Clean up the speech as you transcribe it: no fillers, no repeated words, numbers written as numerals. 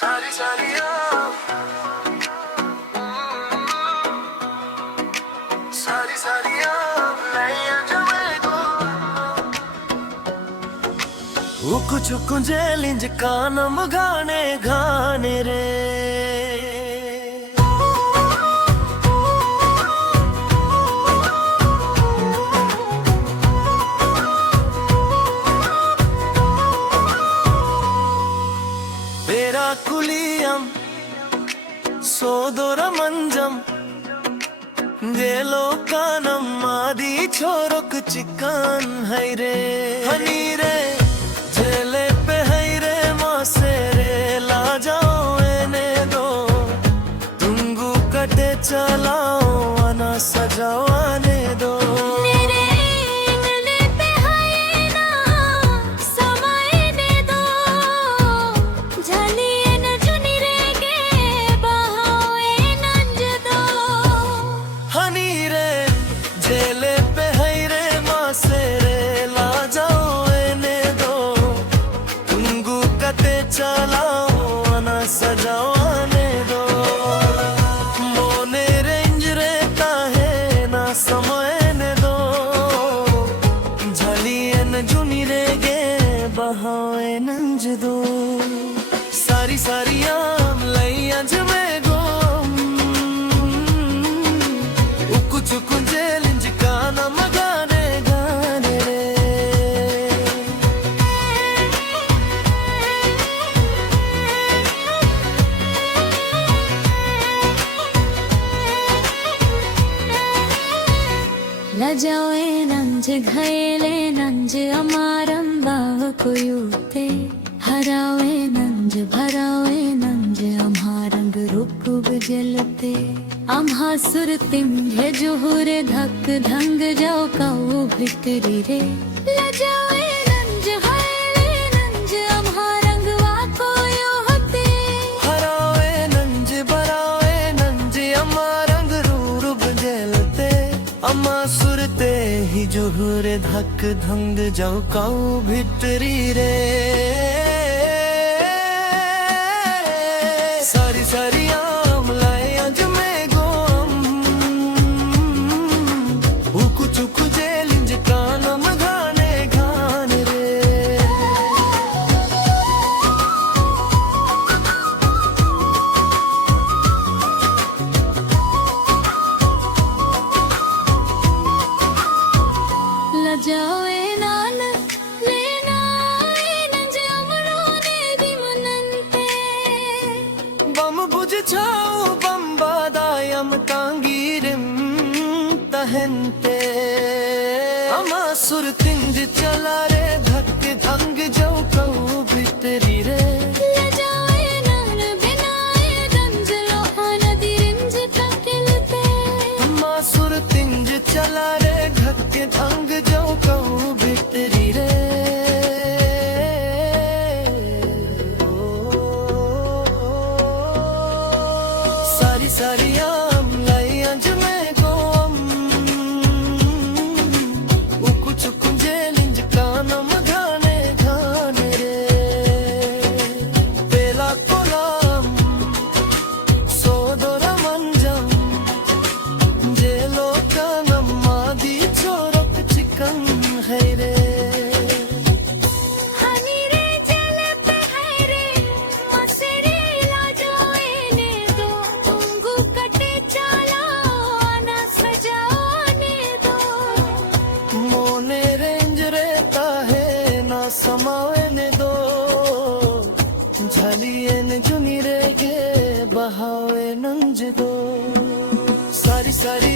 सारी सारिया सारी सारिया उकु चुकु जेलिंज कानम गाने गाने रे कुलियम सोदोर मंजम गेलो कानम मादी छोरोक चिकन है रे हनी रे झेले पे है रे मासे रे ला जाओ एने दो तुंगू कटे चलाओ अना सजाओ आने दो झेले पे है रे मासे रे ला जाओ एने दो तुंगू कते चलाओ अना सजाओ आने दो मोने रेंज रहता है ना समय ने दो झलिए न जुनी रे गे बहाए नंज दो सारी सारी आम लई अज में गो उकु चुकु जेल लजावे नंज घयले नंज अमारम बाव कुयुते हरावे नंज भरावे नंज अमारंग रूप जलते अम्हा सुरतिम हे जुहुरे धक धंग जाओ काऊ भितरी रे लजावे नंज घयले नंज अमारंग वाको योहते हरावे नंज भरावे नंज अमारंग रूप जलते अम्मा सुरते ही जुहुरे धक धंग जाओ काऊ भितरी रे सारी सारी आम लाए अज में गोम उकु चुकु जेलिंज कानम गाने गाने रे लजावे नान लेना नंज अमरोने दी मनंते बम बुझ छाओ बम बादायम तांगीरिम तहनते अमा सुर तिंज चला रे धक धंग जाओ कहूँ भितरी रे लजावे नान बिनाए रंज लोहान दी रिंज तकिलते अमा सुर तिंज चला रे धक धंग जाओ कहूँ भितरी रे सारी सारी आम लाई अज में गोम उकु चुकु जेलिंज कानम गाने गाने रे बेला कोलाम सोदोर मंजम जेलो कानम मादी छोरोक चिकन है रे समावे ने दो झलिए न जुनी रे गे बहावे नंज दो सारी सारी